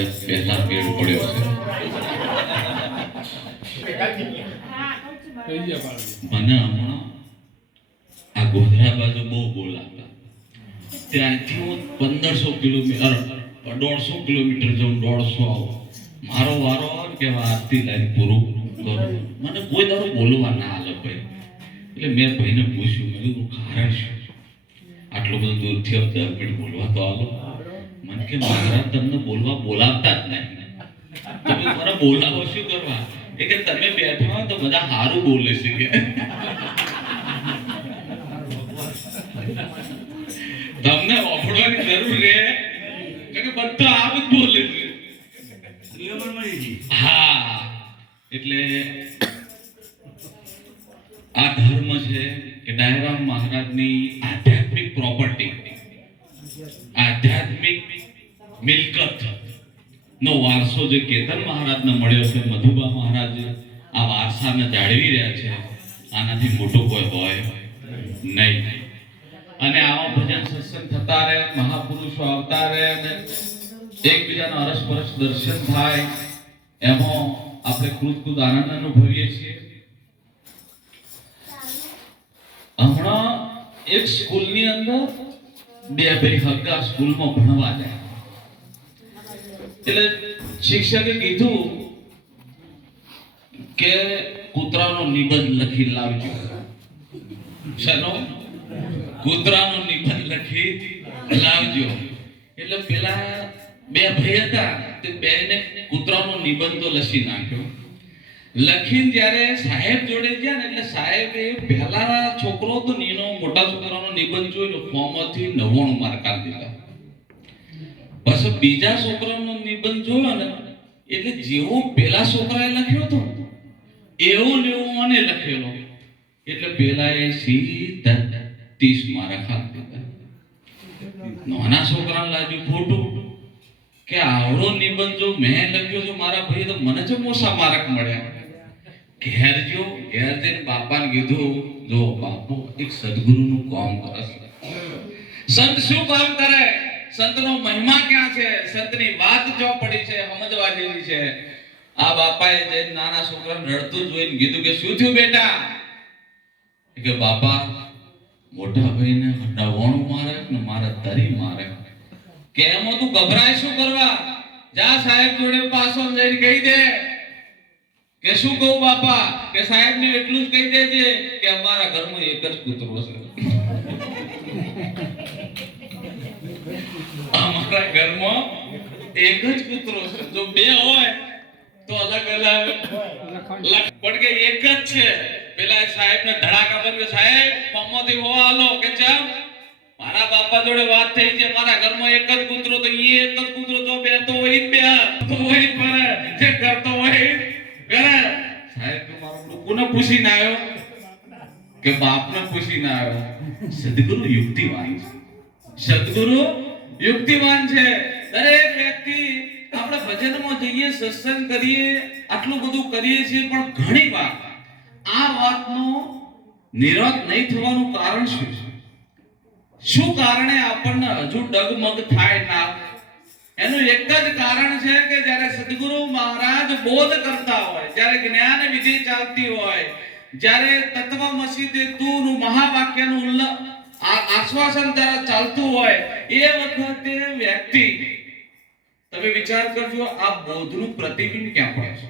કે પહેલા મેળ પડ્યો છે. મને હમણાં આ ગોધરા બાજુ બહુ બોલાતા, ત્યાંથી હું 1500 કિલોમીટર 150 કિલોમીટર જઉં, 150 આવું, મારો વારો આવે કે આરતી લાઈન પૂરું કરો, મને કોઈ દાડો બોલવા ના આલે ભાઈ. એટલે મેં ભાઈને પૂછ્યું, મેં કીધું કારણ શું આટલું બધું દૂરથી 10 મિનિટ બોલવા તો આલો? મને કે મહારાજ તમને બોલવા બોલાવતા જ નહીં, તમે મારા બોલાવો શું કરવા? એ કે તમે બેઠા હો તો બધા સારું બોલે છે કે તમને ઓફળવાની જરૂર છે કે બધા આમ જ બોલે છે. હા, એટલે આ ધર્મ છે કે ડાયરામ મહારાજની આધ્યાત્મિક પ્રોપર્ટી, આધ્યાત્મિક મિલકત નો વારસો જે કેતન મહારાજને મળ્યો છે, મધુબા મહારાજ આ વારસાને જાળવી રહ્યા છે, આનાથી મોટું કોઈ હોય નહીં. અને આવા ભજન સત્સંગ થતા રહે, મહાપુરુષો આવતા રહે અને એકબીજાના અરસપરસ દર્શન થાય, એમાં આપણે કૃતકૃત આનંદ અનુભવીએ છીએ. હમણાં એક સ્કૂલની અંદર બે ભાઈ હગા સ્કૂલમાં ભણવા જાય, એટલે શિક્ષકે કીધું કે કૂતરાનો નિબંધ લખી લાવજો. શેનો? કૂતરાનો નિબંધ લખી લાવજો. એટલે પેલા બે ભાઈ હતા, તે બેને કૂતરાનો નિબંધ તો લખી નાખ્યો. લખીને જ્યારે સાહેબ જોડે ગયા ને, એટલે સાહેબે પહેલા છોકરો તો નીનો મોટા છોકરાનો નિબંધ જોયો, ફોર્મમાંથી 99 માર્ક આપી દીધા. પછી બીજા છોકરાનો નિબંધ જોયો ને, એટલે જેવો પેલા છોકરાએ લખ્યો હતો એવો ને એવો મને લખેલો, એટલે પેલાએ સીધા 30 માર્ક આપી દીધા. નાના છોકરાને લાગ્યું ખોટું કે આવડો નિબંધ જો મેં લખ્યો છે મારા ભાઈ, તો મને જ ઓછા માર્ક મળ્યા. ઘેર જઈને બાપાને કીધું, જો બાપુ એક સદગુરુનું કામ કરે છે. સંત શું કામ કરે? સંતનો મહિમા ક્યાં છે? સંતની વાત જો પડી છે, સમજવા જેવી છે. આ બાપાએ જઈને નાના છોકરાને રડતું જોઈને કીધું કે શું થયું બેટા? કે બાપા મોટા ભાઈને 99 મારે ને મારા 30 મારે. કે એમ તું ગભરાય શું કરવા? જા સાહેબ જોડે પાછો જઈને કહી દે. કે શું કહું બાપા? કે સાહેબને એટલું જ કહી દેજે કે અમારા ઘરમાં એક જ કૂતરો છે. અમારા ઘરમાં એક જ કૂતરો છે. જો બે હોય તો અલગ અલગ પણ કે એક જ છે. પેલા સાહેબને ધડાકા પર કે સાહેબ ફોર્મમાંથી હોવા આલો. કે ચમ? મારા બાપા જોડે વાત થઈ છે, મારા ઘરમાં એક જ કૂતરો, તો ઈ એક જ કૂતરો તો બે તો હોય બે તો હોય પર જે કરતો હોય કરે. સાહેબ તો મારો કોને પૂછીને આવ્યો? કે બાપને પૂછીને આવ્યો. સદગુરુ યુક્તિવાન છે. સદગુરુ યુક્તિવાન છે. દરેક વ્યક્તિ આપણે ભજનમાં જઈએ, સત્સંગ કરીએ, આટલું બધું કરીએ છીએ, પણ ઘણી વાર આ વાતનો નિરાત નહીં થવાનું કારણ શું છે? શું કારણે આપણને હજુ ડગમગ થાય ના? એનું એક જ કારણ છે કે જ્યારે સદગુરુ મહારાજ બોધ કરતા હોય, જ્યારે જ્ઞાન વિધિ ચાલતી હોય, જ્યારે તત્વમસી તે તુનું મહાવાક્યનું આશ્વાસન દ્વારા ચાલતું હોય, એ વખતે વ્યક્તિ, તમે વિચાર કરજો, આ બોધનું પ્રતિબિંબ ક્યાં પડે છે?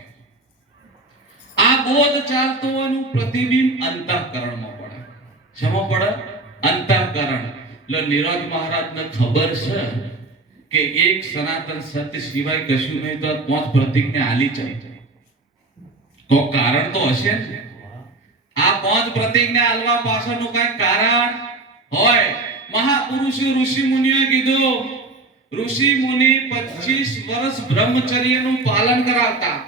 આ બોધ ચાલતો હોયનું પ્રતિબિંબ અંતઃકરણમાં પડે. શેમાં પડે? અંતઃકરણ. એટલે નિરજ મહારાજને ખબર છે કે એક સનાતન સત્ય સિવાય કશું નહીં, તો આ 5 પ્રતિજ્ઞા આલી જાય. તો કારણ તો હશે ને? આ 5 પ્રતિજ્ઞા આલવા પાછળનું કઈ કારણ હોય. મહાપુરુષો ઋષિ મુનિઓએ કીધું, ઋષિ મુનિ 25 વર્ષ બ્રહ્મચર્યનું પાલન કરાવતા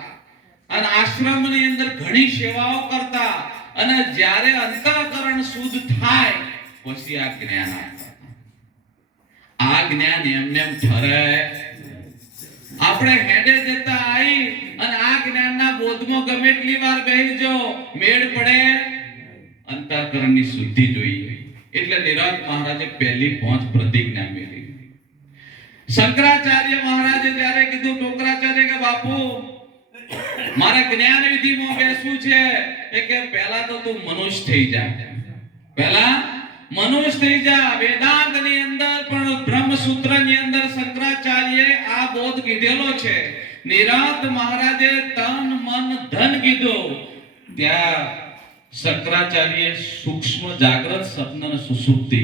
અને આશ્રમની અંદર ઘણી સેવાઓ કરતા, અને જ્યારે અંતઃકરણ શુદ્ધ થાય પછી આ જ્ઞાન આપતા. આ જ્ઞાન એમને ઠરે? આપણે હેડે જતા આવી અને આ જ્ઞાનના બોધમાં ગમે એટલી વાર બેસી જાઓ, મેળ પડે? અંતઃકરણની શુદ્ધિ જોઈએ. એટલે નિરજ મહારાજે પહેલી 5 પ્રતિજ્ઞા મેળવી. શંકરાચાર્ય મહારાજે જ્યારે કીધું ટોકરાચાર્ય કે બાપુ મારે જ્ઞાન વિધિમાં બેસવું છે એ કે પહેલા તો તું મનુષ્ય થઈ જા, પહેલા મનુષ્ય થઈ જા. વેદાંતની અંદર પણ બ્રહ્મસૂત્રની અંદર શંકરાચાર્યએ આ બોધ કીધેલો છે. નિરાંત મહારાજે તન મન ધન કીધું, ત્યાં શંકરાચાર્યએ સૂક્ષ્મ જાગ્રત સ્વપ્ન અને સુષુપ્તિ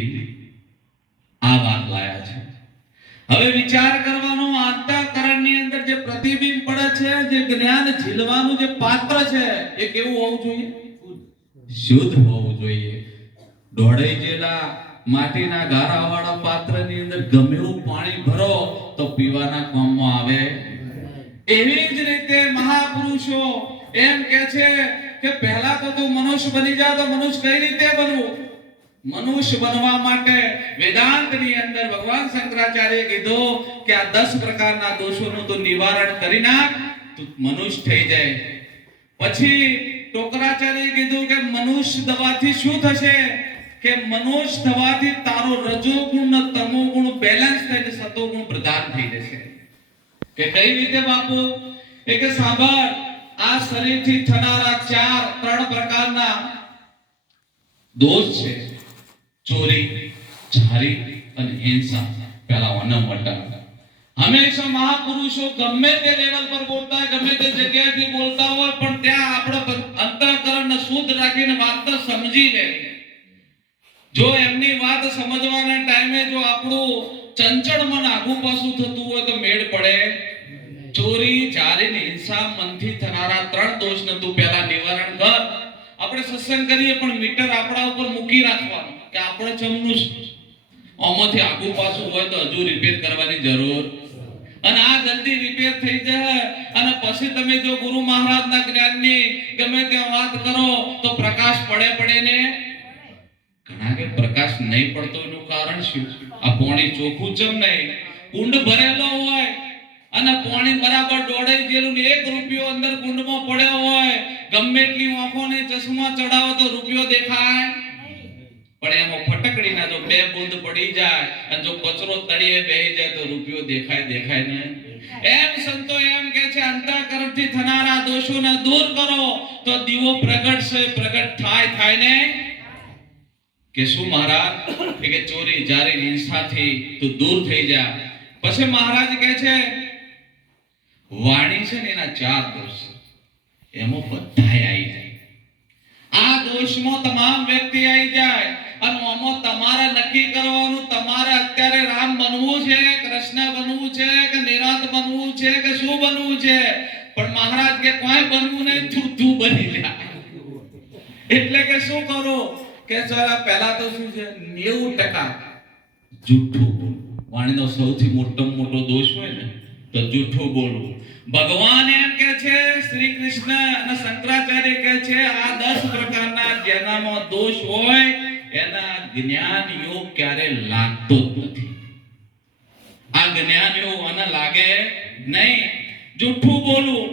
આ વાત લાયા છે. હવે વિચાર કરવાનો, અંતઃકરણની અંદર જે પ્રતિબિંબ પડે છે, જે જ્ઞાન ઝીલવાનું જે પાત્ર છે એ કેવું હોવું જોઈએ? શુદ્ધ હોવું જોઈએ. ઢોળાઈ ગયેલા માટીના ગારાવાળા પાત્રની અંદર ગમે એવું પાણી ભરો તો પીવાના કામમાં આવે. એવી જ રીતે મહાપુરુષો એમ કહે છે કે પહેલા તો તું મનુષ્ય બની જા. તો મનુષ્ય કઈ રીતે બનવું? મનુષ્ય બનવા માટે વેદાંતની અંદર ભગવાન શંકરાચાર્યએ કીધું કે આ 10 પ્રકારના દોષોનું તો નિવારણ કરી નાખ, તું મનુષ્ય થઈ જાય. પછી ટોકરાચાર્યએ કીધું કે મનુષ્ય થવાથી શું થશે? કે મનુષ્ય થવાથી તારો રજોગુણ અને તમોગુણ બેલેન્સ થઈને સતોગુણ પ્રધાન થઈ જશે. કે કઈ રીતે બાપુ? એ કે સાંભળ, આ શરીરથી થનારા 3 પ્રકારના દોષ છે: ચોરી, છારી અને હિંસા. પહેલા વનમ વટા. હંમેશા મહાપુરુષો ગમે તે લેવલ પર બોલતા હોય, ગમે તે જગ્યાએથી બોલતા હોય, પણ ત્યાં આપણો અંતઃકરણને શુદ્ધ રાખીને વાતને સમજી લે. જો એમની વાત સમજવાના ટાઈમે જો આપણું ચંચળ મન આગું પાછું થતું હોય તો મેળ પડે. ચોરી, ચારી ને હિંસા મનથી થનારા 3 દોષને તું પહેલા નિવારણ કર. આપણે સત્સંગ કરીએ પણ મીટર આપણા ઉપર મૂકી રાખવાનું કે આપણે ચમનું આમાંથી આગું પાછું હોય તો હજુ રિપેર કરવાની જરૂર. અને આ જલ્દી રિપેર થઈ જાય અને પછી તમે જો ગુરુ મહારાજના જ્ઞાનની ગમે ત્યાં વાત કરો તો પ્રકાશ પડે ને. ઘણા કે પ્રકાશ નહીં પડતો એનું કારણ શું? આ પાણી ચોખ્ખું ચમ નહીં? કુંડ ભરેલો હોય અને પાણી બરાબર દોડાઈ ગયેલું ને 1 રૂપિયો અંદર કુંડમાં પડ્યો હોય, ગમે એટલી આંખોને ચશ્મા ચડાવો તો રૂપિયો દેખાય? પણ એમાં ફટકડીના જો 2 બૂંદ પડી જાય અને જો કચરો તળિયે બેહી જાય તો રૂપિયો દેખાય નહીં. એમ સંતો એમ કે છે અંતઃકરણથી થનારા દોષોને દૂર કરો તો દીવો પ્રગટ થાય ને. કે શું મહારાજ? કે ચોરી, જારી, હિંસાથી તું દૂર થઈ જા. પછી મહારાજ કહે છે વાણી છે ને એના 4 દોષ, એમાં બધાય આવી જાય. આ દોષમાં તમામ વ્યક્તિ આવી જાય અને આમાં તમારે નક્કી કરવાનું, તમારે અત્યારે રામ બનવું છે, કૃષ્ણ બનવું છે કે નિરાંત બનવું છે કે શું બનવું છે. પણ મહારાજ કે કોઈ બનવું નહીં, તું બની જા. એટલે કે શું કરો? કે જરા પહેલા તો શું છે 90% જૂઠું બોલવું. વાણીનો સૌથી મોટો દોષ હોય ને તો જૂઠું બોલવું. ભગવાન એમ કે છે, શ્રી કૃષ્ણ અને શંકરાચાર્ય કે છે આ 10 પ્રકારના જેનામાં દોષ હોય એના જ્ઞાન યોગ ક્યારે લાગતો નથી. આ જ્ઞાન યોગ અને લાગે નહીં. જૂઠું બોલવું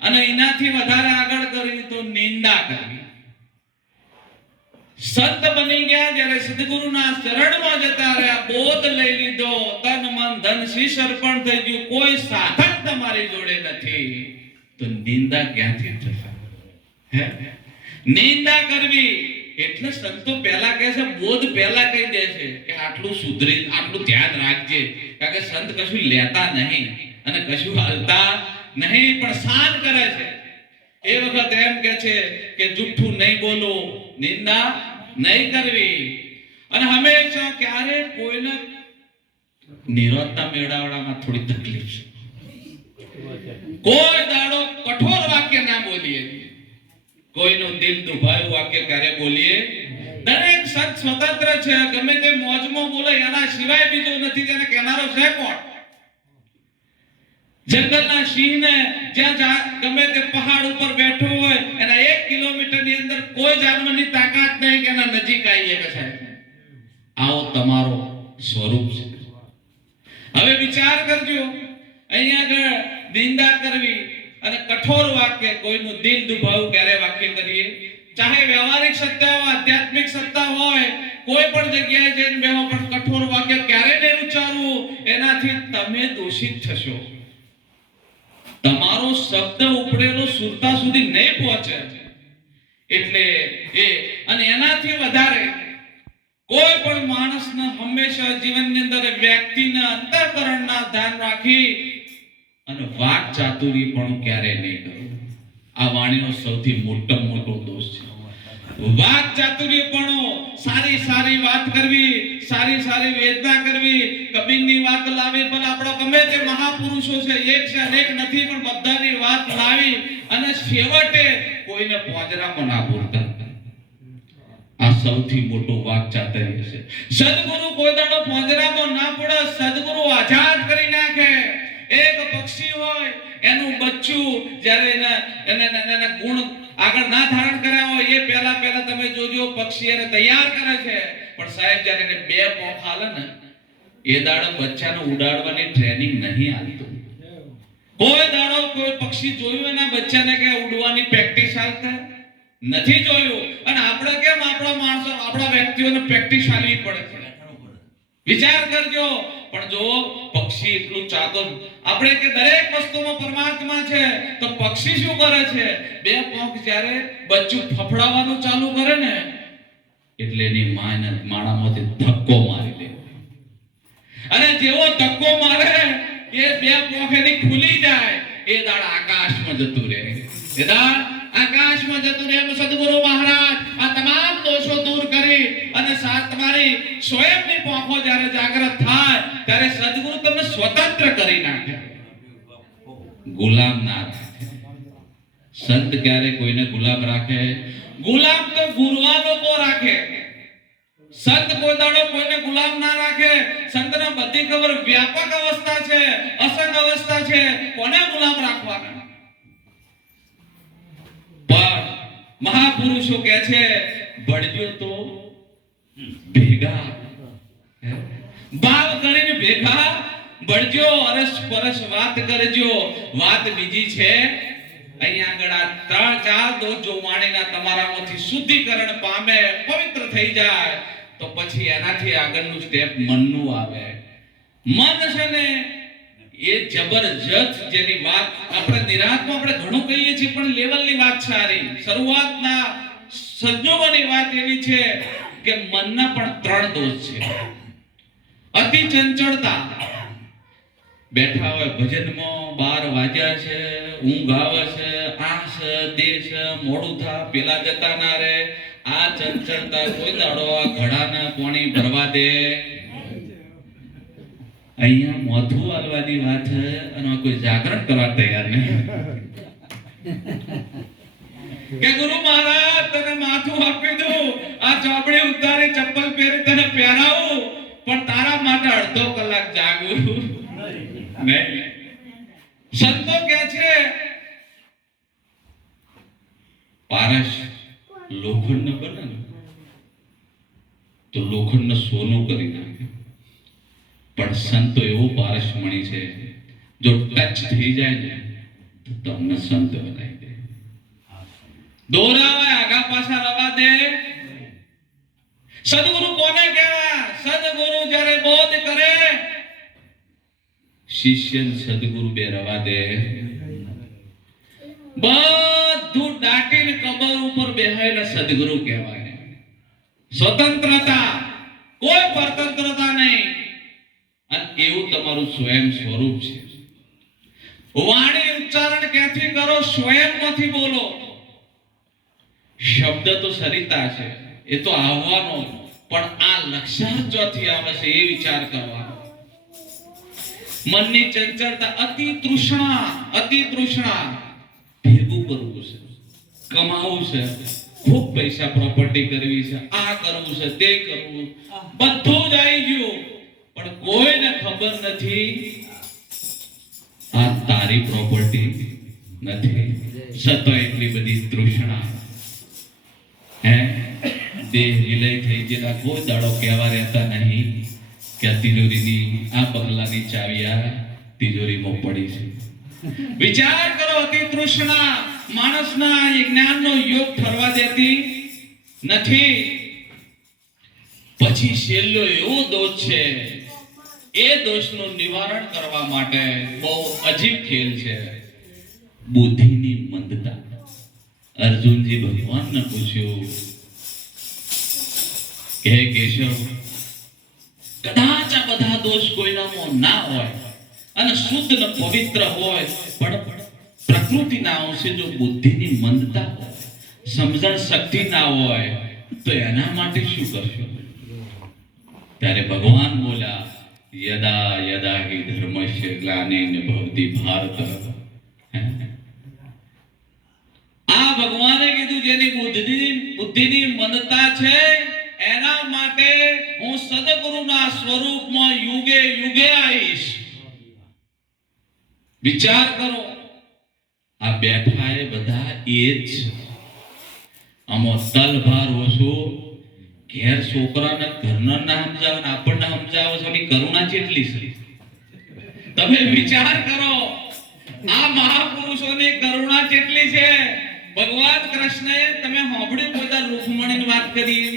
અને એનાથી વધારે આગળ કરવી તો નિંદા કરવી. સંત બની ગયા, જ્યારે સદગુરુના ચરણમાં જતા રહ્યા, બોધ લઈ લીધો, તન મન ધન શીશ અર્પણ થઈ ગયું, કોઈ સાધન તમારી જોડે નથી, તો નિંદા ક્યાંથી થશે? નિંદા કરવી એટલે સંતો પહેલા કહે છે, બોધ પહેલા કહી દે છે કે આટલું સુધરી, આટલું ધ્યાન રાખજે. કારણ કે સંત કશું લેતા નહીં અને કશું હાલતા નહીં, પણ શાન કરે છે. એ વખત એમ કે છે કે જુઠ્ઠું નહીં બોલો, નિંદા નહીં કરવી. અને હંમેશા ક્યારે કોઈને નિરોધતા મેળવવામાં થોડી તકલીફ છે. કોઈ દાડો કઠોર વાક્ય ના બોલીએ, કોઈનું દિલ દુભાયું વાક્ય ક્યારે બોલીએ. દરેક સત સ્વતંત્ર છે, ગમે તે મોજમાં બોલે, એના સિવાય બીજો નથી જેને કહેનારો છે કોણ? જંગલના સિંહને જ્યાં ગમે તે પહાડ ઉપર બેઠો હોય એના 1 કિલોમીટરની અંદર કોઈ જાનવરની તાકાત નહીં કે એના નજીક આવીએ કે સાહેબ. આવો તમારો સ્વરૂપ છે. હવે વિચાર કરજો, અહીંયા આગળ નિંદા કરવી અને કઠોર વાક્ય, કોઈનું દિલ દુભાવું ક્યારે વાક્ય કરીએ? ચાહે વ્યવહારિક સત્તા હોય, આધ્યાત્મિક સત્તા હોય, કોઈ પણ જગ્યાએ જઈને બેહો પણ કઠોર વાક્ય ક્યારે નહીં ઉચ્ચારવું, એનાથી તમે દોષિત થશો. તમારો શબ્દ ઉપડેલો સુરતા સુધી નહીં પહોંચે. એટલે અને એનાથી વધારે કોઈ પણ માણસને હંમેશા જીવનની અંદર વ્યક્તિના અંતઃકરણના ધ્યાન રાખી અને વાક ચાતુરી પણ ક્યારે નહીં કરવું. આ વાણીનો સૌથી મોટો દોષ છે. વાક ચાતુર્ય પણ સારી સારી વાત કરવી, સારી સારી વેદના કરવી, કબીરની વાત લાવી, પણ આપણો ગમે તે મહાપુરુષો છે, એક છે અનેક નથી, પણ બધાની વાત લાવી અને છેવટે કોઈને પોજરામાં ના પૂરતા. આ સૌથી મોટો વાક ચાતુર્ય છે. સદગુરુ કોઈ દાડો પોજરામાં ના પડે. સદગુરુ આઝાદ કરી નાખે. એક પક્ષી હોય, એનું બચ્ચું જ્યારે એના ગુણ આગળ ના ધારણ કર્યા હોય એ પહેલા તમે જોજો પક્ષી એને તૈયાર કરે છે. પણ સાહેબ જ્યારે એને બે પોખ આલે ને એ દાડો બચ્ચાને ઉડાડવાની ટ્રેનિંગ નહીં આલતું. કોઈ દાડો કોઈ પક્ષી જોયું એના બચ્ચાને કે ઉડવાની પ્રેક્ટિસ આલતા નથી જોયું. અને આપણે કેમ આપણા માણસો આપણા વ્યક્તિઓને પ્રેક્ટિસ આલવી પડે છે. વિચાર કરજો. પણ જો પક્ષી એટલું ચાતો, આપણે કે દરેક વસ્તુમાં પરમાત્મા છે, તો પક્ષી શું કરે છે? બે પોખ જ્યારે બચ્ચું ફફડાવવાનું ચાલુ કરે ને એટલે એની માને માળામાંથી ધક્કો મારી દે. અને જેવો ધક્કો મારે એ બે પોખ એની ખુલી જાય, એ દાડ આકાશમાં જતું રહે. એ દાડ આકાશમાં જતું રહે. સદગુરુ મહારાજ આ તમામ દોષો દૂર કરી અને તમારી સ્વયંની પોખો જ્યારે જાગૃત થાય ત્યારે સદગુરુ તમને સ્વતંત્ર કરી નાખે, ગુલામ ના રાખે. સંત ક્યારે કોઈને ગુલામ રાખે? ગુલામ તો ગુરવા લોકો રાખે. સંત કોઈ દાડો કોઈને ગુલામ ના રાખે. સંતને બધી ખબર વ્યાપક અવસ્થા છે, અસંગ અવસ્થા છે, કોને ગુલામ રાખવાના? પણ મહાપુરુષો કહે છે ભળજો તો ભેગા, ભાવ કરીને ભેગા ભળજો, અરસ પરસ વાત કરજો. વાત બીજી છે, અહીંયા આગળ આ 3-4 દોષ જો વાણીના તમારામાંથી શુદ્ધિકરણ પામે, પવિત્ર થઈ જાય, તો પછી એનાથી આગળનું સ્ટેપ મનનું આવે. મન છે ને એ જબરજસ્ત, જેની વાત આપણે નિરાંતમાં આપણે ઘણું કહીએ છીએ, પણ લેવલની વાત સારી. શરૂઆતના સંજોગોની વાત એવી છે કે મનના પણ 3 દોષ છે. અતિ ચંચળતા. બેઠા હોય ભજનમાં, 12 વાગ્યા છે, ઊંઘ આવે છે, આ છે તે છે, મોડું થા, પેલા જતા ના રે. આ ચંચળતા કોઈ દાડો આ ઘડાના પાણી ભરવા દે. અહીંયા મોથું આલવાની વાત છે અને કોઈ જાગરણ કરવા તૈયાર નહીં. કે ગુરુ મહારાજ તને માથું આપી દઉં, આ ચોપડી ઉતારી ચપ્પલ પહેરી તને પહેરાવું, પણ તારા માટે અડધો કલાક જાગું નહીં. સંતો કહે છે પારસ લોખંડ બને ને તો લોખંડ સોનું કરી નાખે, પણ સંતો એવો પારસ મણી છે જો ટચ થઈ જાય ને તો તમને સંત બનાવી દે. દોરાવા આગા પાછા રવા દે. સદગુરુ કોને કહેવાય? સદગુરુ જ્યારે બોધ કરે, શિષ્ય સદગુરુ બે રવા દે. બધું દાટીને કબર ઉપર બેહાયેલા સદગુરુ કહેવાય. સ્વતંત્રતા, કોઈ પરતંત્રતા નહીં. અને એવું તમારું સ્વયં સ્વરૂપ છે. વાણી ઉચ્ચારણ ક્યાંથી કરો? સ્વયંમાંથી બોલો. શબ્દ તો સરિતા છે, એ તો આવવાનો, પણ આ લક્ષણ ચોથી આવે છે એ વિચાર કરવાનો. મનની ચંચળતા, અતિ તૃષ્ણા, ભેગું કરવું છે, કમાવું છે, ખૂબ પૈસા પ્રોપર્ટી કરવી છે, આ કરવું છે, તે કરવું, બધું જ આવી ગયું, પણ કોઈને ખબર નથી આ તારી પ્રોપર્ટી નથી. સતો એટલી બધી તૃષ્ણા. દેહ વિલય થઈ ગયેલા કોઈ દાડો કહેવા રહેતા નહીં કે આ તિજોરીની, આ બંગલાની ચાવી આ તિજોરીમાં પડી છે. વિચાર કરો, અતિ તૃષ્ણા માણસના એ જ્ઞાનનો યોગ ઠરવા દેતી નથી. પછી છેલ્લો એવો દોષ છે, એ દોષનું નિવારણ કરવા માટે બહુ અજીબ ખેલ છે, બુદ્ધિની મંદતા. અર્જુનજી ભગવાનને પૂછ્યું કે હે કેશવ, કદાચ આ બધા દોષ કોઈનામાં ના હોય અને શુદ્ધ ને પવિત્ર હોય, પણ પ્રકૃતિના અંશે જો બુદ્ધિની મંદતા હોય, સમજણ શક્તિ ના હોય, તો એના માટે શું કરશો? ત્યારે ભગવાન બોલ્યા, યદા યદા હિ ધર્મસ્ય ગ્લાનિર્ ભવતિ ભારત. આ ભગવાને કીધું જેની બુદ્ધિની મંદતા છે, એના માટે હું સદગુરુના સ્વરૂપમાં યુગે યુગે આવીશ. વિચાર કરો, આ બેઠા એ બધા એ જ છે. આમાં તલભાર ઓછો, ઘેર છોકરાને ઘરના ના સમજાવે ને આપણને સમજાવે છે, એની કરુણા કેટલી છે. તમે વિચાર કરો, આ મહાપુરુષોની કરુણા કેટલી છે. ભગવાન કૃષ્ણએ, તમે સાંભળ્યું કોઈ દાડ રૂકમણીની વાત કરી?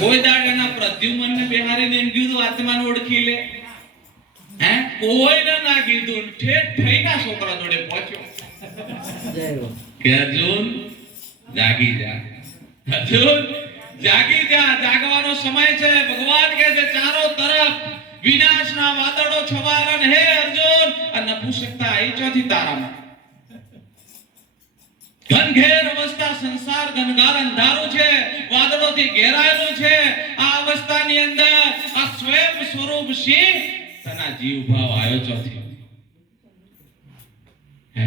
કોઈ દાડ એના પ્રદ્યુમ્નને બિહારીને એમ કીધું આત્માને ઓળખી લે? હે, કોઈને ના કીધું. ઠેઠ થઈના છોકરા જોડે પહોંચ્યો કે અર્જુન જાગી જા, અર્જુન જાગી જા, જાગવાનો સમય છે. ભગવાન કહે છે ચારો તરફ વિનાશના વાદળો છવારણ. હે અર્જુન, આ નપુંસકતા આવી ચોથી તારામાં. ઘનઘેર અવસ્થા, સંસાર ઘનઘાર અંધારું છે, વાદળોથી ઘેરાયેલું છે. આ અવસ્થાની અંદર આ સ્વયં સ્વરૂપ સિંહ તના જીવ ભાવ આવ્યો ચોથી. હે,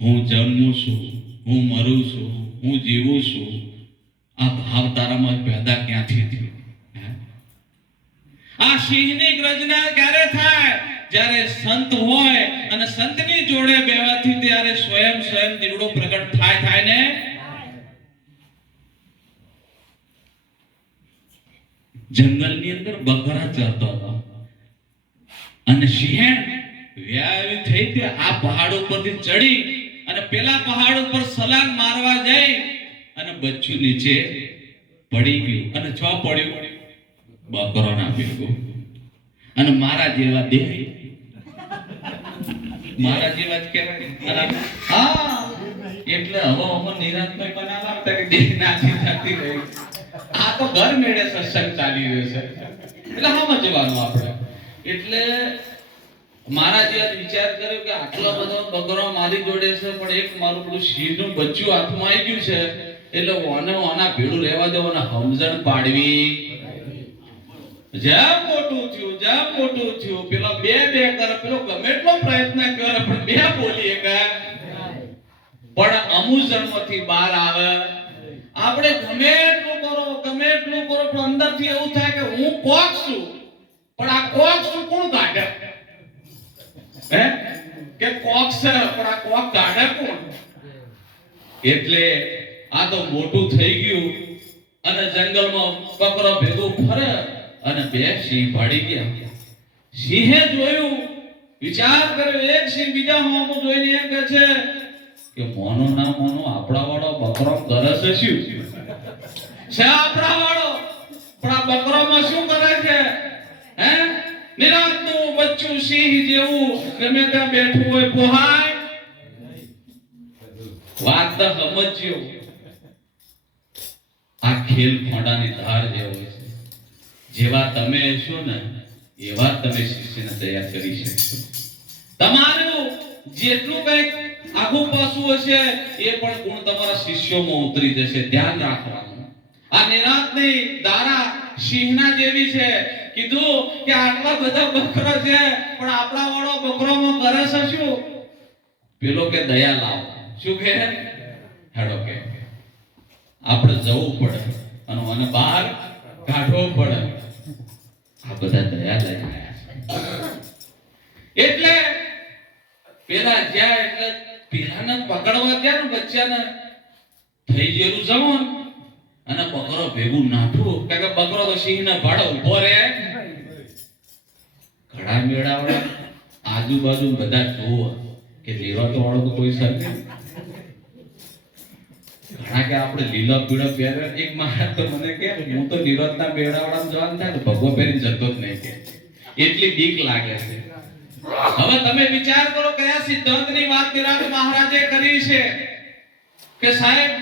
હું જન્મું છું, હું મરું છું, હું જીવું છું, આ ભાવ તારામાં પેદા ક્યાંથી થયો? આ સિંહની ગર્જના ક્યારે થાય? જ્યારે સંત હોય અને સંતની જોડે બેવાથી ત્યારે સ્વયં દીવડો પ્રગટ થાય ને. જંગલની અંદર બકરા ચરતો હતો અને સિંહ વ્યાયામી થઈ તે આ પહાડ ઉપરથી ચડી અને પેલા પહાડ ઉપર સલાંગ મારવા જઈ અને બચ્ચું નીચે પડી ગયું. અને છ પડ્યું બકરોના ભેગો. અને મારા જેવા દેહ, મારા જેવા જ કહેવાય. હા, એટલે હવે નિરાંતમય બનાવતા કે દેહ નાથી થતી રહી. આ તો ઘર મેળે સત્સંગ ચાલી રહ્યો છે, એટલે હા જવાનું આપણે. એટલે મારા જેવા વિચાર કર્યો કે આટલો બધો બકરો મારી જોડે છે, પણ એક મારું પેલું સિંહનું બચ્ચું હાથમાં આવી ગયું છે, એટલે ઓના ભેડું રહેવા દો અને સમજણ પાડવી. જેમ મોટું થયું પેલો બે કરે, પેલો ગમે એટલો પ્રયત્ન કરે પણ બે બોલીએ કે પણ અમુજણમાંથી બહાર આવે. આપણે ગમે એટલું કરો પણ અંદરથી એવું થાય કે હું કોક છું, પણ આ કોક શું કોણ કાઢે? હે, કે કોક છે પણ આ કોક કાઢે કોણ? એટલે આ તો મોટું થઈ ગયું અને જંગલમાં બકરો ભેગું ફરે અને બે સિંહ પાડી ગયા. સિંહે જોયું, વિચાર કર્યો, એક સિંહ બીજા હોમો જોઈને એમ કહે છે કે મોનો ના મોનો આપણા વાળો બકરો કરે છે શું છે? આપણા વાળો પણ આ બકરોમાં શું કરે છે? હે, નિરાંતનું બચ્ચું સિંહ જેવું ગમે ત્યાં બેઠું હોય પોહાય. વાત તો સમજ્યો. આ ખેલ ખોડાની ધાર જેવો છે. જેવા તમે છો ને એવા તમે શિષ્યને તૈયાર કરી શકશો. તમારું જેટલું કંઈક આખું પાસું હશે એ પણ ગુણ તમારા શિષ્યોમાં ઉતરી જશે. ધ્યાન રાખવાનું. આ નિરાંતની ધારા સિંહના જેવી છે. કીધું કે આટલા બધા બકરા છે પણ આપણા વાળો બકરોમાં કરે છે શું? પેલો કે દયા લાવ. શું કે હેડો કે આપણે જવું પડે અને બહાર કાઢવો પડે. આ બધા દયા લઈને આવ્યા છે. એટલે પેલા જ્યાં એટલે પેલાને પકડવા ગયા ને બચ્ચાને થઈ ગયેલું જમણ અને બકરો ભેગું નાઠું કે બકરો તો સિંહના ભાડે ઉભો રહે. ઘણા મેળાવડા આજુબાજુ બધા જોવો કે લેવા તો વાળો તો કોઈ સર આ કે આપણે લીલો પીળો પહેરે. એક મહારાજ તો મને કે હું તો નિરોધના બેડાવાળામાં જવાનું થાય ને ભગવો પહેરીને જતો જ નહીં કે એટલી બીક લાગે છે. હવે તમે વિચાર કરો કયા સિદ્ધાંતની વાત નિરાંત મહારાજે કરી છે કે સાહેબ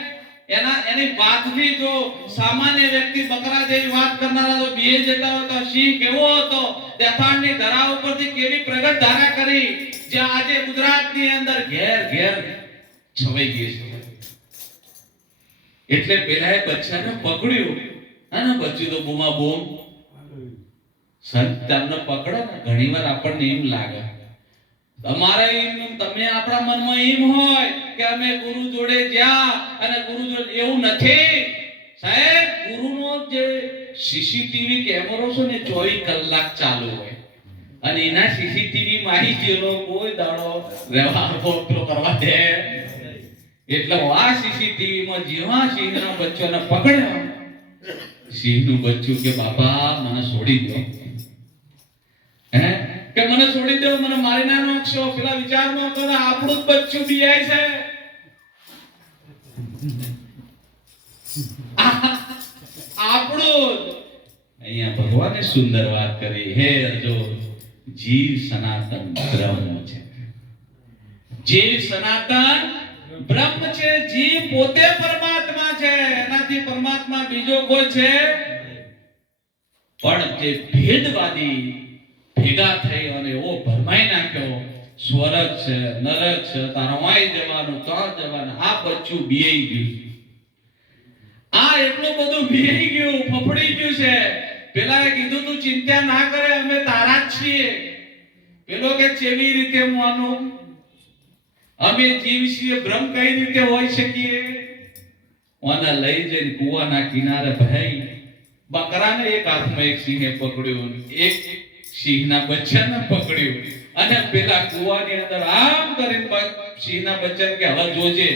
એની વાતથી જો સામાન્ય વ્યક્તિ બકરા જેવી વાત કરનારા જો બીએ જતા હોય તો સિંહ કેવો હતો, દેથાણની ધરા ઉપરથી કેવી પ્રગટ ધારા કરી જે આજે ગુજરાતની અંદર ઘેર ઘેર છવાઈ ગઈ છે. એટલે પેલા એ બચ્ચાને પકડ્યું અને બચ્ચું તો બૂમા બૂમ. સંત તમને પકડો ને ઘણીવાર આપણને એમ લાગે તમારે એમ તમે આપણા મનમાં એમ હોય કે અમે ગુરુ જોડે ગયા અને ગુરુ જોડે. એવું નથી સાહેબ. ગુરુનો જે સીસીટીવી કેમેરો છે ને 24 કલાક ચાલુ હોય અને એના સીસીટીવી માહિતીનો કોઈ દાડો વ્યવહાર કરવા દે. એટલે આ સીસીટીવી માં જેવા સિંહના બચ્ચાને પકડ્યો, સિંહનું બચ્ચું કે બાપા મને છોડી દો, કે મને છોડી દો, મને મારી ના નાખશો. પેલા વિચાર ન કરો આપણું જ બચ્ચું બીયાય છે. આપણું અહીંયા ભગવાને સુંદર વાત કરી. હે અર્જુન, જીવ સનાતન બ્રહ્મ છે. જીવ સનાતન બ્રહ્મ છે. જીવ પોતે પરમાત્મા છે. એનાથી પરમાત્મા બીજો કોઈ છે પણ જે ભેદવાદી ભેગા થઈ અને એવો ભરમાઈ નાખ્યો સ્વર્ગ છે નરક છે તારો વાય જવાનું તો જવાનું. આ બચ્ચું બીઈ ગયું. આ એટલું બધું બીઈ ગયું, ફફડી ગયું છે. પેલાએ કીધું તું ચિંતા ના કરે, અમે તારા જ છીએ. પેલો કે કેવી રીતે માનું? અમે જીવ છીએ, બ્રહ્મ કઈ રીતે હોઈ શકીએ? ઓના લઈ જઈને કુવાના કિનારે ભાઈ બકરાને એક હાથમાં એક સિંહે પકડ્યો, એક સિંહના બચ્ચાને પકડ્યું અને પેલા કુવાની અંદર આમ કરીને સિંહના બચ્ચાને કે હવે જોજે.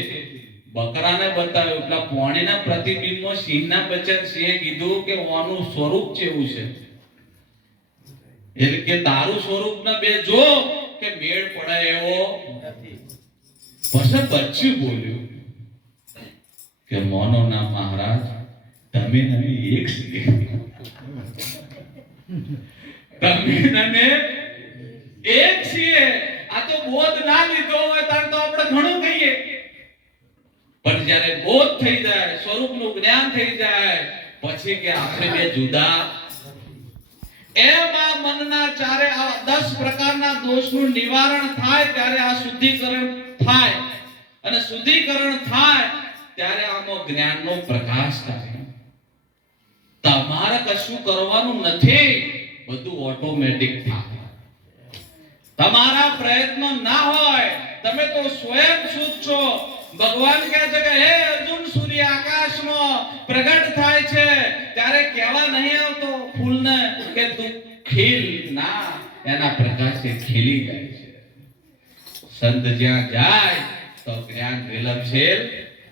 બકરાને બતાવ્યું, પેલા પાણીના પ્રતિબિંબમાં સિંહના બચ્ચાને સિંહે કીધું કે ઓનું સ્વરૂપ કેવું છે. એટલે કે તારું સ્વરૂપ ને બે જો કે મેળ પડે એવો નથી. પછી બચ્ચું બોલ્યું કે મોનો ના મહારાજ તમે નહીં એક છીએ. તમે એક છીએ. આ તો બોધ ના લીધો હોય ત્યારે તો આપણે ઘણું કહીએ, પણ જ્યારે બોધ થઈ જાય, સ્વરૂપનું જ્ઞાન થઈ જાય પછી કે આપણે બે જુદા. એમાં મનના ચારે આ 10 પ્રકારના દોષનું નિવારણ થાય ત્યારે આ શુદ્ધિકરણ થાય અને શુદ્ધિકરણ થાય ત્યારે આમાં જ્ઞાનનો પ્રકાશ થાય. તમારે કશું કરવાનું નથી, બધું ઓટોમેટિક થાય. તમારા પ્રયત્નો ના હોય, તમે તો સ્વયં શુદ્ધ છો. ભગવાન કહે છે કે હે અર્જુન, સૂર્ય આકાશમાં પ્રગટ થાય છે ત્યારે કહેવા નહીં આવતો ફૂલને કે તું ખીલ, ના, એના પ્રકાશે ખીલી જાય છે. સંત જ્યાં જાય તો જ્ઞાન વિલંબશીલ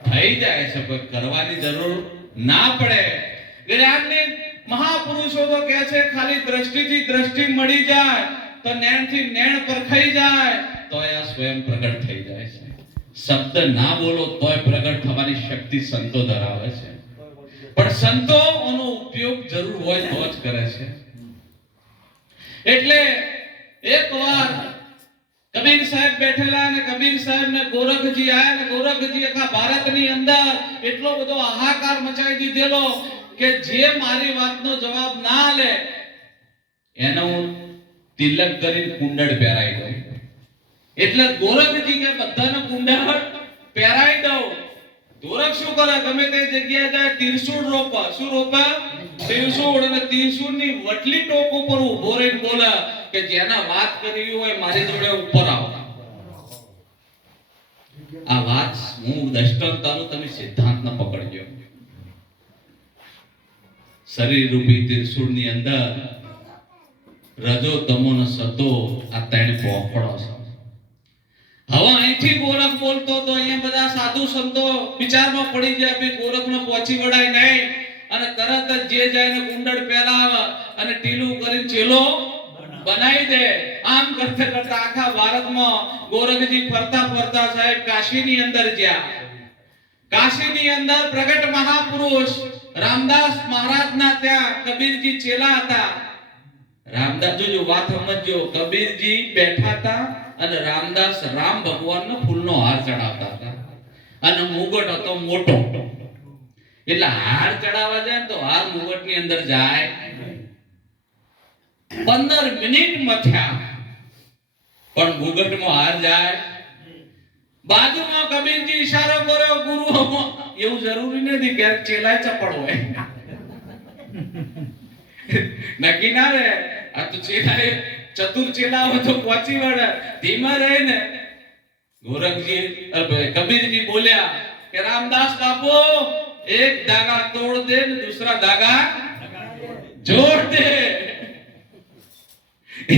થઈ જાય છે, કોઈ કરવાની જરૂર ના પડે. જ્ઞાનની મહાપુરુષો તો કહે છે ખાલી દ્રષ્ટિથી દ્રષ્ટિ મળી જાય તો નૈણથી નૈણ પરખાઈ જાય તો આ સ્વયં પ્રગટ થઈ જાય છે. શબ્દ ના બોલો તોય પ્રગટ થવાની શક્તિ સંતો ધરાવે છે, પણ સંતો એનો ઉપયોગ જરૂર હોય તો જ કરે છે. એટલે એકવાર કબીર સાહેબ બેઠેલા અને કબીર સાહેબ ને ગોરખજી આયા ને ગોરખજી આખા ભારતની અંદર એટલો બધો હાહાકાર મચાવી દીધેલો કે જે મારી વાતનો જવાબ ના લે એને હું તિલક કરીને કુંડળ પહેરાઈ દઉં. એટલે ગોરખજી કે બધાને કુંડળ પહેરાઈ દઉં. ગોરખ શું કરે, ગમે તે જગ્યાએ જાય ત્રિશૂળ રોપા. શું રોપા? ત્રિશૂળ. અને ત્રિશૂળની વટલી ટોપ ઉપર ઉભો રહીને બોલે કે જેના વાત કરવી હોય મારી જોડે ઉપર આવો. આ વાત હું દષ્ટાંતનું તમે સિદ્ધાંતને પકડજો. શરીર રૂપી ત્રિશૂળની અંદર રજો તમો ને સતો આ ત્રણ પોકળો છે. હવે અહીંથી ગોરખ બોલતો તો અહીંયા બધા સાધુ સંતો વિચારમાં પડી ગયા કે ગોરખને પહોંચી વળાય નહીં અને તરત જ જે જાય ને કુંડળ પહેરાવે અને ટીલું કરીને ચેલો બનાવી દે. આમ કરતા કરતા આખા ભારતમાં ગોરખજી ફરતા ફરતા સાહેબ કાશીની અંદર ગયા. કાશીની અંદર પ્રગટ મહાપુરુષ રામદાસ મહારાજના ત્યાં કબીરજી ચેલા હતા. રામદાસ જોજો વાત સમજજો, કબીરજી બેઠા હતા અને રામદાસ રામ ભગવાનનો ફૂલનો હાર ચડાવતા હતા અને મુગટ હતો મોટો, એટલે હાર ચડાવવા જાય તો હાર મુગટની અંદર જાય. 15 મિનિટ મથ્યા પણ મુગટમાં હાર જાય. બાજુમાં કબીરજી ઈશારો કર્યો ગુરુ, એવું જરૂરી નથી કે ચેલા ચપળ હોય, નક્કી ના રે. આ તો ચેલા ચતુર ચેલા હોય તો પહોંચી વળે, ધીમા રહે ને. ગોરખજી કબીરજી બોલ્યા કે રામદાસ બાપુ એક धागा तोड़ दे न दूसरा धागा जोड़ दे,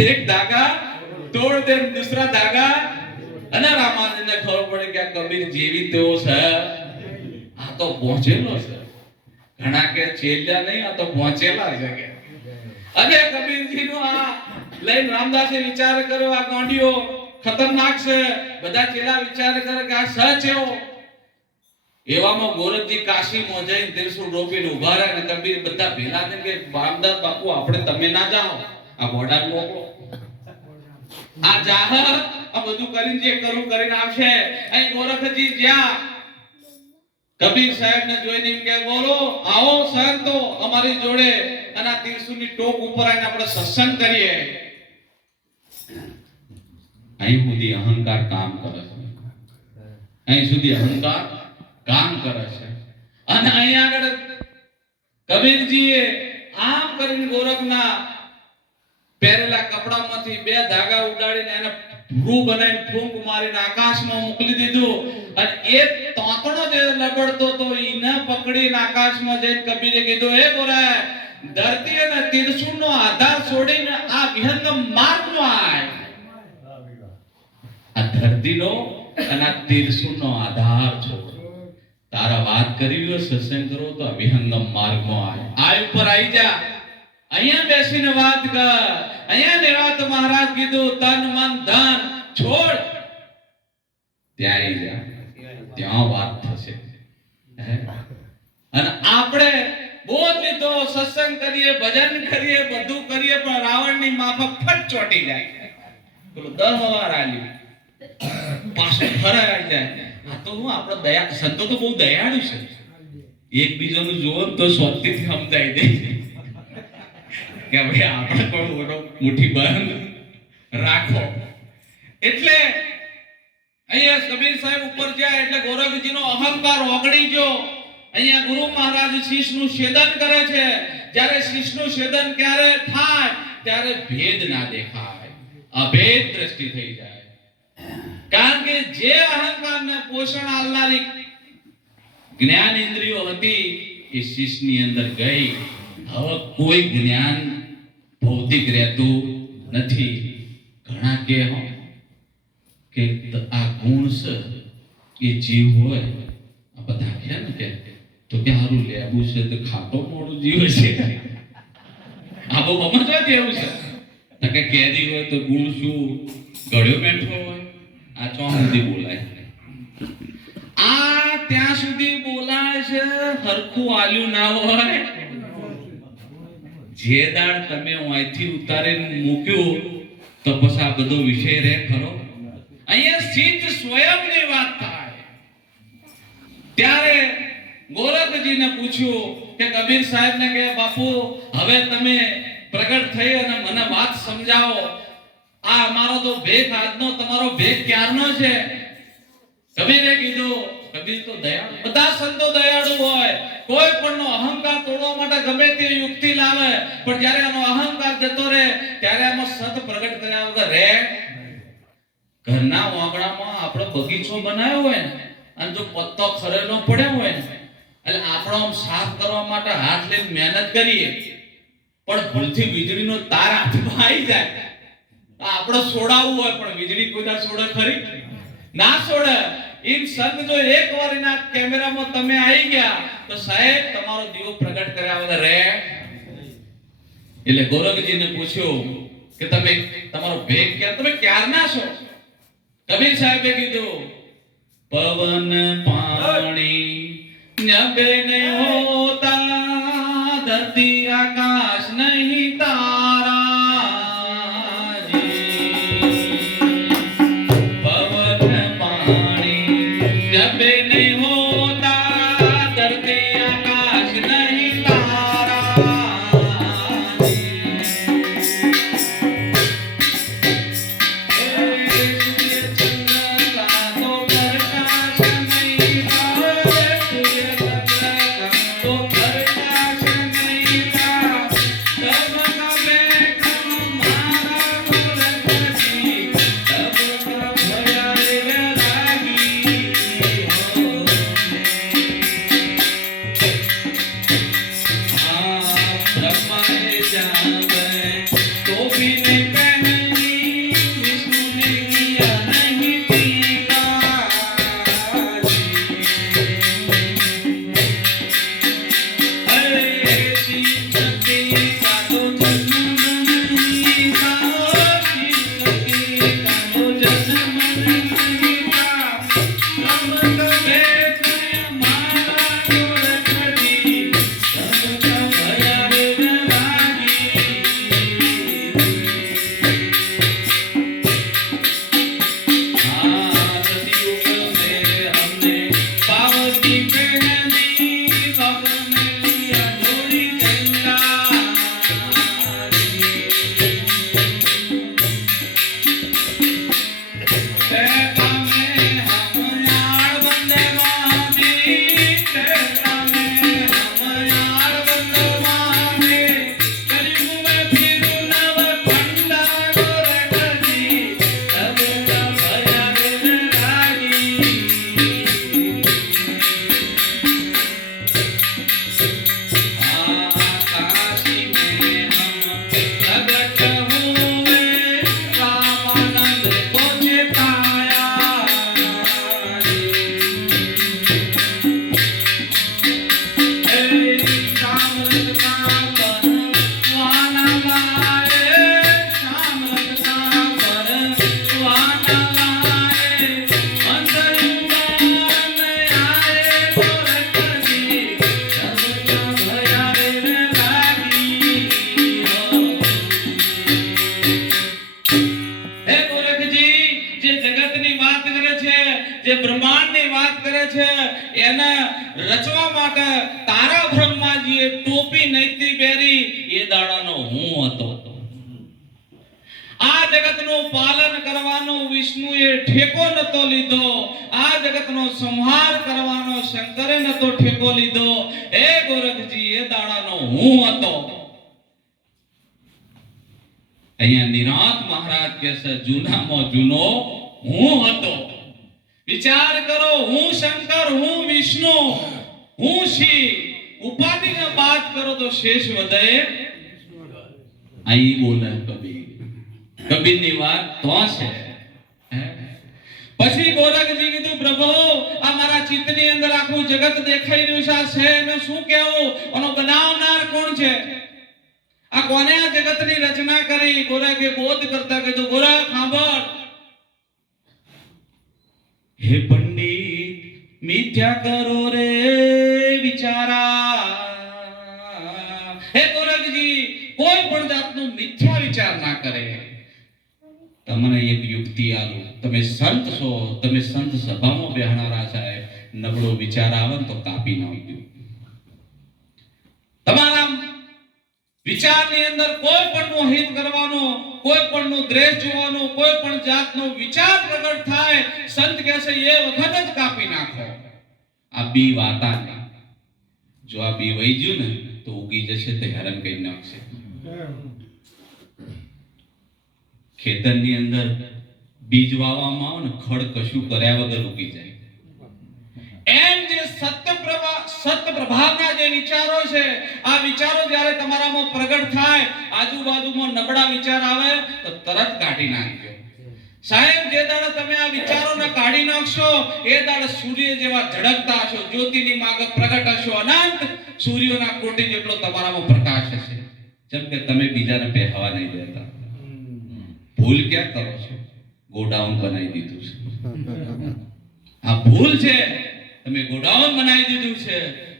एक धागा तोड़ दे न दूसरा धागा. અને રામાનંદને ખબર પડી કે કબીર જેવી તેવો છે, આ તો પહોંચેલો છે. ઘણા કે ચેલ્યા નહીં, આ તો પહોંચેલા છે કે. અને કબીરજીનો આ લઈને રામદાસે વિચાર કર્યો આ ગાંડીઓ ખતરનાક છે. બધા ચેલા વિચાર કરે કે આ સચ એવો. એવામાં ગોરખજી કાશીમાં જઈને ત્રિશુળ રોપીને ઉભા રહે અને કબીર બધા ભેગા થઈને કે રામદાસ બાપુ આપણે તમે ના જાઓ, આ ઘોડા મોકલો, આ જાહ આ બધું કરીને જે કરું કરીને આવશે. અહીં ગોરખજી જ્યાં કબીર સાહેબને જોઈને એમ કે બોલો આવો સંતો અમારી જોડે અને આ ત્રિશુળની ટોક ઉપર આવીને આપણે સત્સંગ કરીએ. અહીં સુધી અહંકાર કામ કરે છે, અહીં સુધી અહંકાર કામ કરે છે. અને અહીં આગળ કબીરજીએ આમ કરીને ગોરખના પહેરેલા કપડામાંથી 2 ધાગા ઉડાડીને એને ભૂ બનાવીને ફૂંક મારીને આકાશમાં મોકલી દીધું. અને એ તોતણો જે લબડતો તો એને પકડીને આકાશમાં જઈને કબીરે કીધું હે ગોરા, ધરતી અને ત્રિશુળનો આધાર છોડીને આ વિહંગમ માર્ગમાં આય. આ ધરતીનો અને આ ત્રિશુળનો આધાર છોડ. તારા વાત કરી હોય સત્સંગ કરો તો વિહંગમ માર્ગમાં આય ઉપર આવી જા. અહીંયા બેસીને વાત કર. અહીંયા નિરાત મહારાજ કીધું તન મન ધન છોડ, ત્યાં આવી જા, ત્યાં વાત થશે. અને આપણે બોધ લીધો, સત્સંગ કરીએ, ભજન કરીએ, બધું કરીએ, પણ રાવણની માફક ફટ ચોટી જાય. પેલું 10 વાર આલ્યું પાછું ફરાઈ જાય. આ તો હું આપણો દયા સંતો તો બહુ દયાળુ છે, એકબીજાનું જોવો તો શાંતિથી સમજાઈ દે કે ભાઈ આપણે કોઈ મુઠ્ઠી બંધ રાખો. એટલે અહીંયા કબીર સાહેબ ઉપર જાય એટલે ગોરખજીનો અહંકાર ઓગળી ગયો. અહીંયા ગુરુ મહારાજ શીશનું છેદન કરે છે. જ્યારે શીશનું છેદન ક્યારે થાય ત્યારે ભેદ ના દેખાય, અભેદ દ્રષ્ટિ થઈ જાય. કારણ કે જે અહંકારને પોષણ આલનારી જ્ઞાન ઇન્દ્રિયો હતી એ શીશની અંદર ગઈ. હવે કોઈ જ્ઞાન ભૌતિક રહેતું નથી. ઘણા કે આ ગુણ છે એ જીવ હોય, આ બધા કહે ને કે તો કે હારું લેવું છે તો ખાતો મોડું જીવ છે. આ બહુ સમજવા જેવું છે કે કેદી હોય તો ગુણ શું ગળ્યો બેઠો હોય. આ ચોમ સુધી બોલાય, આ ત્યાં સુધી બોલાય છે હરખું આલ્યું ના હોય. જે દાડ તમે અહીંથી ઉતારીને મૂક્યું તો પછી આ બધો વિષય રહે ખરો. અહીંયા સિદ્ધ સ્વયંની વાત થાય. ત્યારે ગોરખજીને પૂછ્યું કે કબીર સાહેબને કે બાપુ હવે તમે પ્રગટ થઈ અને મને વાત સમજાવો. આ અમારો તો ભેખ આજનો, તમારો ભેખ ક્યારનો છે? કબીરે કીધું કબીર તો દયાળુ, બધા સંતો દયાળુ હોય. કોઈ પણનો અહંકાર તોડવા માટે ગમે તે યુક્તિ લાવે, પણ જ્યારે એનો અહંકાર જતો રહે ત્યારે એમાં સત પ્રગટ કર્યા વગર રહે. ઘરના આંગણામાં આપણો બગીચો બનાવ્યો હોય ને અને જો પત્તો ખરેલો પડ્યો હોય ને એટલે આપણો આમ સાફ કરવા માટે હાથ લઈને મહેનત કરીએ, પણ ભૂલથી વીજળીનો તાર હાથમાં આવી જાય. આપણે છોડાવવું હોય પણ વીજળી કોઈ ના છોડે ખરી? ના છોડે. એમ સંત જો એક વાર એના કેમેરામાં તમે આવી ગયા તો સાહેબ તમારો દીવો પ્રગટ કર્યા વગર રહે. એટલે ગોરખજીને પૂછ્યું કે તમે તમારો ભેખ ક્યાં, તમે ક્યારના છો? કબીર સાહેબે કીધું પવન પાણી નભે નહીં હોતા, ધરતી આકાશ નહીં તારા પવન પાણી નભે નહીં હોતા, ધરતી આકાશ નહીં તારા રચવા માટે તારા બ્રહ્માજીએ ટોપી નૈતી પહેરી એ દાડાનો હું હતો. આ જગતનું પાલન કરવાનો વિષ્ણુએ ઠેકો નતો લીધો, આ જગતનો સંહાર કરવાનો શંકરે નતો ઠેકો લીધો. હે ગોરખજી, એ દાડાનો હું હતો. અહીંયા નિરાંત મહારાજ કહે છે જૂનામાં જૂનો હું હતો. વિચાર કરો, હું શંકર, હું વિષ્ણુ, હું શિવ. ઉપાધિને બાદ કરો તો શેષ વધે. અહીં બોલે કબીરની વાત તો છે. પછી ગોરખજી કીધું, પ્રભુ આ મારા ચિત્તની અંદર આખું જગત દેખાઈ રહ્યું છે, આ છે ને શું કહેવું? આનો બનાવનાર કોણ છે? આ કોને આ જગતની રચના કરી? ગોરખે બોધ કરતા કીધું, ગોરખ સાંભળ. હે પંડિત, મિથ્યા કરો રે વિચારા. હે ગોરખજી, કોઈ પણ જાતનું મિથ્યા વિચાર ના કરે. તમને એક યુક્તિ આલું. તમે સંત છો, તમે સંત સભામાં બેહનારા સાહેબ, નબળો વિચાર આવે તો કાપી નાખજો. તમારા વિચારની અંદર કોઈ પણ હિત કરવાનો, કોઈ પણ દ્વેષ જોવાનો, કોઈ પણ જાતનો વિચાર પ્રગટ થાય, સંત કહે છે એ વખત જ કાપી નાખો. આ બી વાતા નહીં. જો આ બી વહી ગયું ને તો ઉગી જશે, તે હેરાન કરી નાખશે. ખેતરની અંદર બીજ વાવવામાં આવે ને, ખડ કશું કર્યા વગર ઉગી જાય. એમ જે સત્ય પ્રભાવના જે વિચારો છે, આ વિચારો જ્યારે તમારામાં પ્રગટ થાય, આજુબાજુમાં નબળા વિચાર આવે તો તરત કાઢી નાખજો. સાહેબ, જે દાડે તમે આ વિચારોને કાઢી નાખશો, એ દાડે સૂર્ય જેવા ઝળકતા હશો, જ્યોતિની માગ પ્રગટ હશો, અનંત સૂર્યોના કોટી જેટલો તમારામાં પ્રકાશ હશે. જેમ કે તમે બીજાને પહેરવા નહીં દેતા. ભૂલ ક્યાં કરો છો? ગોડાઉન બનાવી દીધું છે. આ ભૂલ છે. તમે ગોડાઉન બનાવી દીધું છે.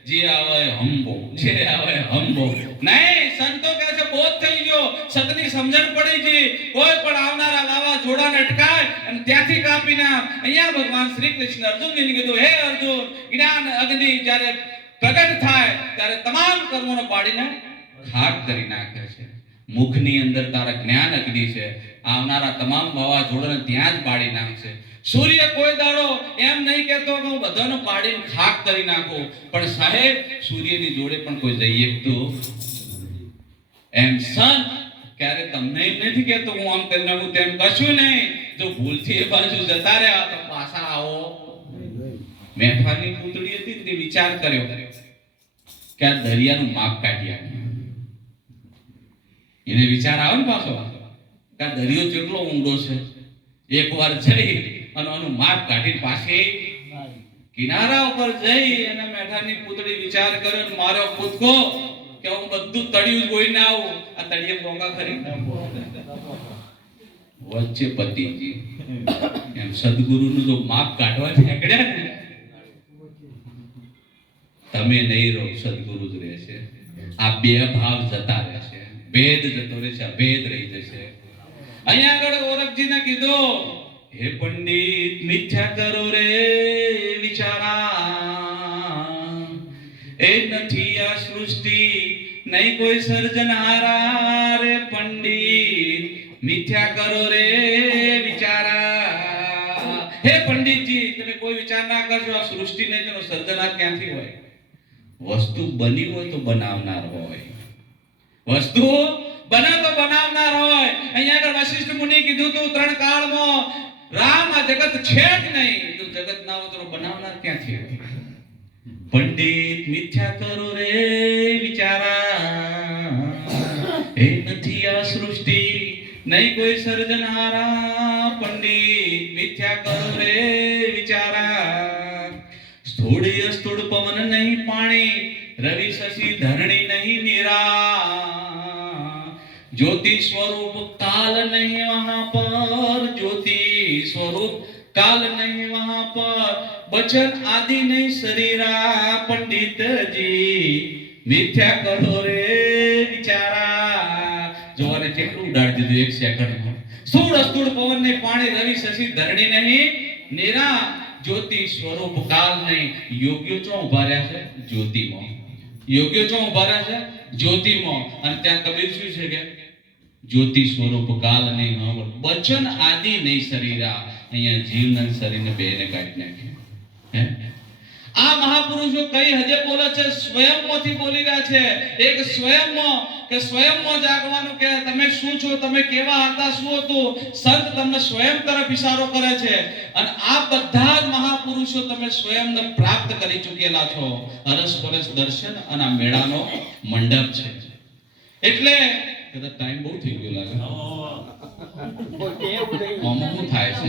જે આવે હંબો, જે આવે હંબો. નહીં, સંતો કહે છે બોધ થઈ ગયો, સતની સમજણ પડી ગઈ. કોઈ પણ આવનારા વાવાઝોડાને અટકાય અને ત્યાંથી કાપી નાખ. અહીંયા ભગવાન શ્રી કૃષ્ણ અર્જુનને કીધું, હે અર્જુન, જ્ઞાન અગ્નિ જ્યારે પ્રગટ થાય ત્યારે તમામ કર્મોને પાડીને ખાક કરી નાખે છે. મુખની અંદર તારા જ્ઞાન અગ્નિ છે. આવનારા તમામ વાવાઝોડાને ત્યાં જ પાડી નાખશે. સૂર્ય કોઈ દાડો એમ નહીં કહેતો કે હું બધાને પાડીને ખાક કરી નાખું, પણ સાહેબ સૂર્યની જોડે પણ કોઈ જઈએ તો એમ સંત ક્યારે તમને એમ નથી કહેતો હું આમ કરી નાખું તેમ કશું નહીં. જો ભૂલથી એ બાજુ જતા રહ્યા તો પાછા આવો. મેઠાની પૂતળી હતી તે વિચાર કર્યો કે આ દરિયાનું માપ કાઢી આપ્યું. એને વિચાર આવે ને પાછો કે આ દરિયો કેટલો ઊંડો છે. એકવાર જઈ અને આનું માપ કાઢીને પાછી કિનારા ઉપર જઈ અને મેઠાની પૂતળી વિચાર કર્યો, મારો કૂદકો કે હું બધું તળિયું જ ગોઈને આવું. આ તળિયે પોંગા ખરી વચ્ચે પતિજી એમ સદગુરુનું જો માપ કાઢવા નીકળ્યા ને, તમે નહીં રહો, સદગુરુ જ રહેશે. આ બે ભાવ જતા રહેશે, ભેદ જતો રહેશે, ભેદ રહી જશે. અહીંયા આગળ ઓરખજીને કીધું, હે પંડિત મિથ્યા કરો રે વિચારા, એ નથી આ સૃષ્ટિ નહીં કોઈ સર્જનહારા. રે પંડિત મિથ્યા કરો રે વિચારા. હે પંડિતજી, તમે કોઈ વિચાર ના કરશો. આ સૃષ્ટિ નહીં તેનો સર્જનહાર ક્યાંથી હોય? વસ્તુ બની હોય તો બનાવનાર હોય. વસ્તુ બને તો બનાવનાર હોય. અહીંયા આગળ વશિષ્ઠ મુનિ કીધું તું ત્રણ કાળમાં રામ આ જગત છે જ નહીં. તો જગત ના હોય તો બનાવનાર ક્યાંથી હોય? પંડિત મિથ્યા કરો રે વિચારા, એ નથી આ સૃષ્ટિ નહીં કોઈ સર્જનહારા. પંડિત મિથ્યા કરો રે વિચારા. સ્થૂળ અસ્થૂળ પવન નહીં પાણી, રવિ શશી ધરણી નહીં નીરા. ज्योति स्वरूप काल नहीं वहां पर, ज्योति स्वरूप काल नहीं वहां पर, बचन आदि नहीं शरीरा. पंडित जी मिथ्या करो रे विचारा. જોવાને કેટલું ઉડાડી દીધું એક સેકન્ડમાં. સ્થૂળ અસ્થૂળ પવન ને પાણી, રવિ શશી ધરણી નહીં નીરા. જ્યોતિ સ્વરૂપ કાલ નહીં. યોગ્યો ચો ઉભા રહ્યા છે? જ્યોતિમાં. યોગ્યો ચો ઉભા રહ્યા છે? જ્યોતિમાં. અને ત્યાં કબીર શું છે કે જ્યોતિ સ્વરૂપ કાલ નહીં બચન આદિ નહીં શરીરા. અહીંયા જીવન શરીરને બેને કાઢી નાખ્યું. હે, આ મહાપુરુષો કઈ હદે બોલે છે? સ્વયંમાંથી બોલી રહ્યા છે. એક સ્વયંમાં કે સ્વયંમાં જાગવાનું કે તમે શું છો, તમે કેવા હતા, શું હતું. સંત તમને સ્વયં તરફ ઇશારો કરે છે. અને આ બધા જ મહાપુરુષો તમે સ્વયંને પ્રાપ્ત કરી ચૂકેલા છો. અરસ પરસ દર્શન અને આ મેળાનો મંડપ છે. એટલે કદાચ ટાઈમ બહુ થઈ ગયો લાગે. આમાં શું થાય છે?